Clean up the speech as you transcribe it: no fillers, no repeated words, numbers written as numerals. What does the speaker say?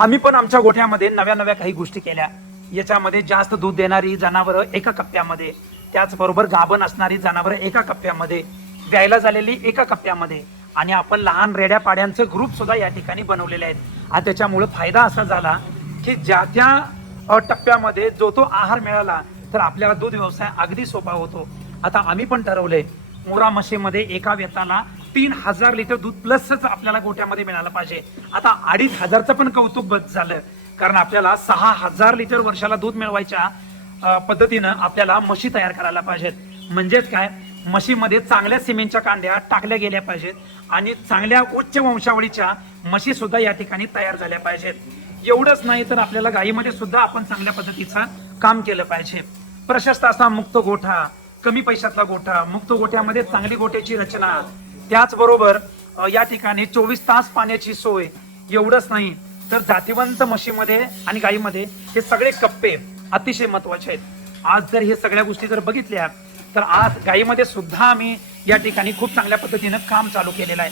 आम्ही पण आमच्या गोठ्यामध्ये नव्या नव्या काही गोष्टी केल्या. याच्यामध्ये जास्त दूध देणारी जनावरं एका कप्प्यामध्ये, त्याचबरोबर गाभण असणारी जनावरं एका कप्प्यामध्ये, व्यायला झालेली एका कप्प्यामध्ये, आणि आपण लहान रेड्या पाड्यांचे ग्रुप सुद्धा या ठिकाणी बनवलेले आहेत. आणि त्याच्यामुळे फायदा असा झाला की ज्या त्या टप्प्यामध्ये जो तो आहार मिळाला तर आपल्याला दूध व्यवसाय अगदी सोपा होतो. आता आम्ही पण ठरवलंय मोरा म्हशीमध्ये एका वेताला 3000 लिटर दूध प्लसच आपल्याला गोठ्यामध्ये मिळालं पाहिजे. आता 2500चं पण कौतुक बस झालं, कारण आपल्याला 6000 लिटर वर्षाला दूध मिळवायच्या पद्धतीनं आपल्याला म्हशी तयार करायला पाहिजेत. म्हणजेच काय, म्हशीमध्ये चांगल्या सिमेंटच्या कांड्या टाकल्या गेल्या पाहिजेत आणि चांगल्या उच्च वंशावळीच्या म्हशी सुद्धा या ठिकाणी तयार झाल्या पाहिजेत. एवढंच नाही तर आपल्याला गायीमध्ये सुद्धा आपण चांगल्या पद्धतीचं काम केलं पाहिजे. प्रशस्त असा मुक्त गोठा, कमी पैशातला गोठा, मुक्त गोठ्यामध्ये चांगली गोठ्याची रचना, त्याचबरोबर या ठिकाणी 24 तास पाण्याची सोय. एवढंच नाही तर जातिवंत म्हशीमध्ये आणि गायीमध्ये हे सगळे कप्पे अतिशय महत्वाचे आहेत. आज जर हे सगळ्या गोष्टी जर बघितल्या तर आज गायीमध्ये सुद्धा आम्ही या ठिकाणी खूप चांगल्या पद्धतीनं काम चालू केलेलं आहे.